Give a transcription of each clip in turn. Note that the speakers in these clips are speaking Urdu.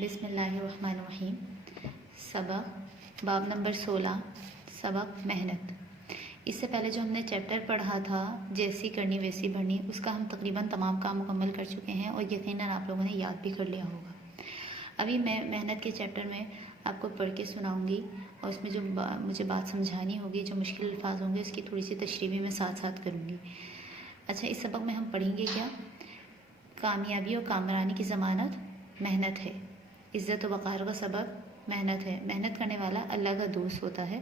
بسم اللہ الرحمن الرحیم۔ سبق باب نمبر 16، سبق محنت۔ اس سے پہلے جو ہم نے چیپٹر پڑھا تھا جیسی کرنی ویسی بھرنی، اس کا ہم تقریباً تمام کام مکمل کر چکے ہیں اور یقیناً آپ لوگوں نے یاد بھی کر لیا ہوگا۔ ابھی میں محنت کے چیپٹر میں آپ کو پڑھ کے سناؤں گی اور اس میں جو مجھے بات سمجھانی ہوگی، جو مشکل الفاظ ہوں گے، اس کی تھوڑی سی تشریح بھی میں ساتھ ساتھ کروں گی۔ اچھا، اس سبق میں ہم پڑھیں گے کیا؟ کامیابی اور کامرانی کی ضمانت محنت ہے۔ عزت و وقار کا سبب محنت ہے۔ محنت کرنے والا اللہ کا دوست ہوتا ہے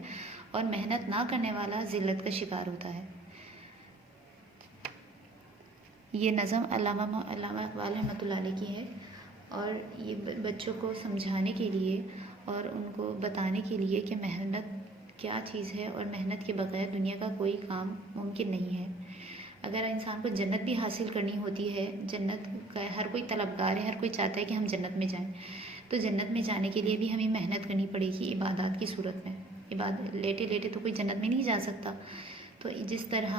اور محنت نہ کرنے والا ذلت کا شکار ہوتا ہے۔ یہ نظم علامہ اقبال رحمۃ اللہ علیہ کی ہے اور یہ بچوں کو سمجھانے کے لیے اور ان کو بتانے کے لیے کہ محنت کیا چیز ہے اور محنت کے بغیر دنیا کا کوئی کام ممکن نہیں ہے۔ اگر انسان کو جنت بھی حاصل کرنی ہوتی ہے، جنت کا ہر کوئی طلبگار ہے، ہر کوئی چاہتا ہے کہ ہم جنت میں جائیں، تو جنت میں جانے کے لیے بھی ہمیں محنت کرنی پڑے گی عبادات کی صورت میں۔ لیٹے لیٹے تو کوئی جنت میں نہیں جا سکتا، تو جس طرح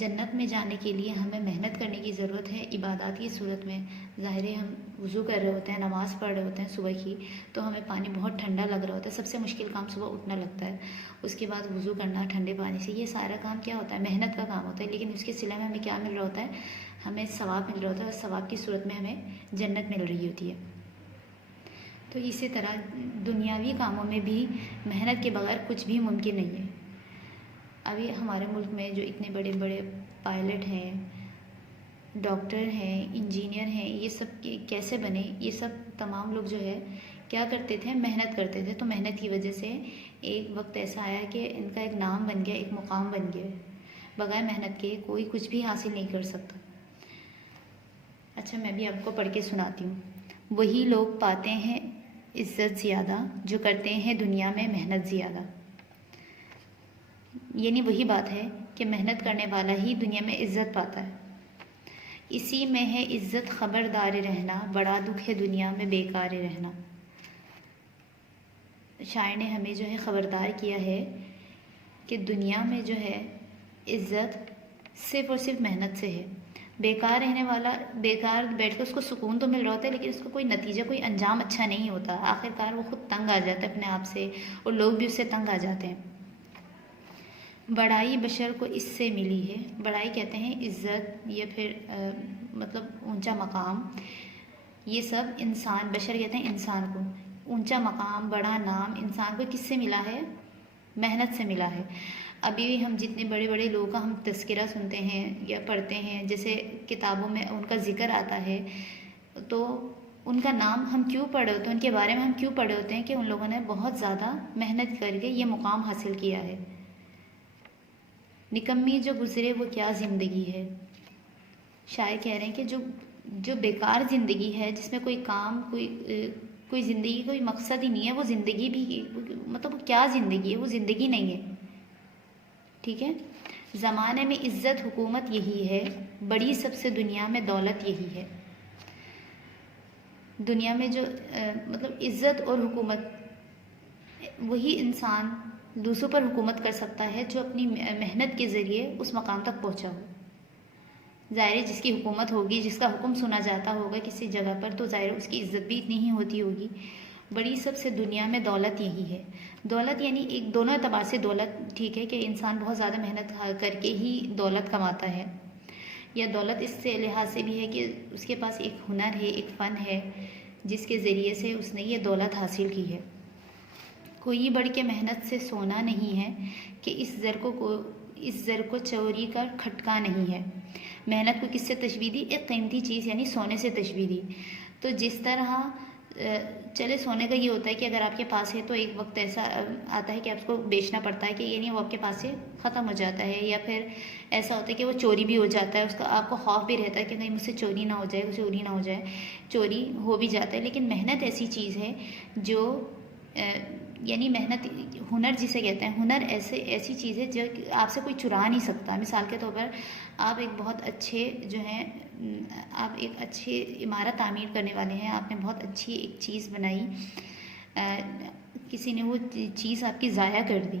جنت میں جانے کے لیے ہمیں محنت کرنے کی ضرورت ہے عبادات کی صورت میں۔ ظاہر ہے ہم وضو کر رہے ہوتے ہیں، نماز پڑھ رہے ہوتے ہیں صبح کی، تو ہمیں پانی بہت ٹھنڈا لگ رہا ہوتا ہے۔ سب سے مشکل کام صبح اٹھنا لگتا ہے، اس کے بعد وضو کرنا ٹھنڈے پانی سے، یہ سارا کام کیا ہوتا ہے؟ محنت کا کام ہوتا ہے، لیکن اس کے صلے میں ہمیں کیا مل رہا ہوتا ہے؟ ہمیں ثواب مل رہا ہوتا ہے اور ثواب کی صورت میں ہمیں جنت مل رہی ہوتی ہے۔ تو اسی طرح دنیاوی کاموں میں بھی محنت کے بغیر کچھ بھی ممکن نہیں ہے۔ ابھی ہمارے ملک میں جو اتنے بڑے بڑے پائلٹ ہیں، ڈاکٹر ہیں، انجینئر ہیں، یہ سب کیسے بنے؟ یہ سب تمام لوگ جو ہے کیا کرتے تھے؟ محنت کرتے تھے۔ تو محنت کی وجہ سے ایک وقت ایسا آیا کہ ان کا ایک نام بن گیا، ایک مقام بن گیا۔ بغیر محنت کے کوئی کچھ بھی حاصل نہیں کر سکتا۔ اچھا، میں بھی آپ کو پڑھ کے سناتی ہوں۔ وہی لوگ پاتے ہیں عزت زیادہ جو کرتے ہیں دنیا میں محنت زیادہ۔ یعنی وہی بات ہے کہ محنت کرنے والا ہی دنیا میں عزت پاتا ہے۔ اسی میں ہے عزت خبردار رہنا، بڑا دکھ ہے دنیا میں بیکار رہنا۔ شاعر نے ہمیں جو ہے خبردار کیا ہے کہ دنیا میں جو ہے عزت صرف اور صرف محنت سے ہے۔ بیکار رہنے والا، بیکار بیٹھ کے اس کو سکون تو مل رہا ہوتا ہے، لیکن اس کو کوئی نتیجہ، کوئی انجام اچھا نہیں ہوتا۔ آخر کار وہ خود تنگ آ جاتا ہے اپنے آپ سے اور لوگ بھی اس سے تنگ آ جاتے ہیں۔ بڑائی بشر کو اس سے ملی ہے۔ بڑائی کہتے ہیں عزت یا پھر مطلب اونچا مقام، یہ سب انسان، بشر کہتے ہیں انسان کو۔ اونچا مقام، بڑا نام انسان کو کس سے ملا ہے؟ محنت سے ملا ہے۔ ابھی بھی ہم جتنے بڑے بڑے لوگوں کا ہم تذکرہ سنتے ہیں یا پڑھتے ہیں، جیسے کتابوں میں ان کا ذکر آتا ہے، تو ان کا نام ہم کیوں پڑھے ہوتے ہیں، ان کے بارے میں ہم کیوں پڑھے ہوتے ہیں کہ ان لوگوں نے بہت زیادہ محنت کر کے یہ مقام حاصل کیا ہے۔ نکمی جو گزرے وہ کیا زندگی ہے۔ شاعر کہہ رہے ہیں کہ جو بیکار زندگی ہے، جس میں کوئی کام، کوئی زندگی، کوئی مقصد ہی نہیں ہے، وہ زندگی بھی مطلب کیا زندگی ہے؟ وہ زندگی نہیں ہے۔ ٹھیک ہے۔ زمانے میں عزت حکومت یہی ہے، بڑی سب سے دنیا میں دولت یہی ہے۔ دنیا میں جو مطلب عزت اور حکومت، وہی انسان دوسروں پر حکومت کر سکتا ہے جو اپنی محنت کے ذریعے اس مقام تک پہنچا ہو۔ ظاہر ہے جس کی حکومت ہوگی، جس کا حکم سنا جاتا ہوگا کسی جگہ پر، تو ظاہر اس کی عزت بھی اتنی ہی ہوتی ہوگی۔ بڑی سب سے دنیا میں دولت یہی ہے۔ دولت یعنی ایک دونوں اعتبار سے دولت ٹھیک ہے کہ انسان بہت زیادہ محنت کر کے ہی دولت کماتا ہے، یا دولت اس سے لحاظ سے بھی ہے کہ اس کے پاس ایک ہنر ہے، ایک فن ہے، جس کے ذریعے سے اس نے یہ دولت حاصل کی ہے۔ کوئی بڑھ کے محنت سے سونا نہیں ہے کہ اس زر کو چوری کا کھٹکا نہیں ہے۔ محنت کو کس سے تشبیہ دی؟ ایک قیمتی چیز یعنی سونے سے تشبیہ دی۔ تو جس طرح چلے سونے کا یہ ہوتا ہے کہ اگر آپ کے پاس ہے تو ایک وقت ایسا آتا ہے کہ آپ اس کو بیچنا پڑتا ہے، کہ یعنی وہ آپ کے پاس سے ختم ہو جاتا ہے، یا پھر ایسا ہوتا ہے کہ وہ چوری بھی ہو جاتا ہے، اس کا آپ کو خوف بھی رہتا ہے کہ کہیں مجھ سے چوری نہ ہو جائے، چوری نہ ہو جائے، چوری ہو بھی جاتا ہے۔ لیکن محنت ایسی چیز ہے جو یعنی محنت، ہنر جسے کہتے ہیں، ہنر ایسی چیز ہے جو آپ سے کوئی چرا نہیں سکتا۔ مثال کے طور پر آپ ایک بہت اچھے جو ہیں، آپ ایک اچھے عمارت تعمیر کرنے والے ہیں، آپ نے بہت اچھی ایک چیز بنائی، کسی نے وہ چیز آپ کی ضائع کر دی،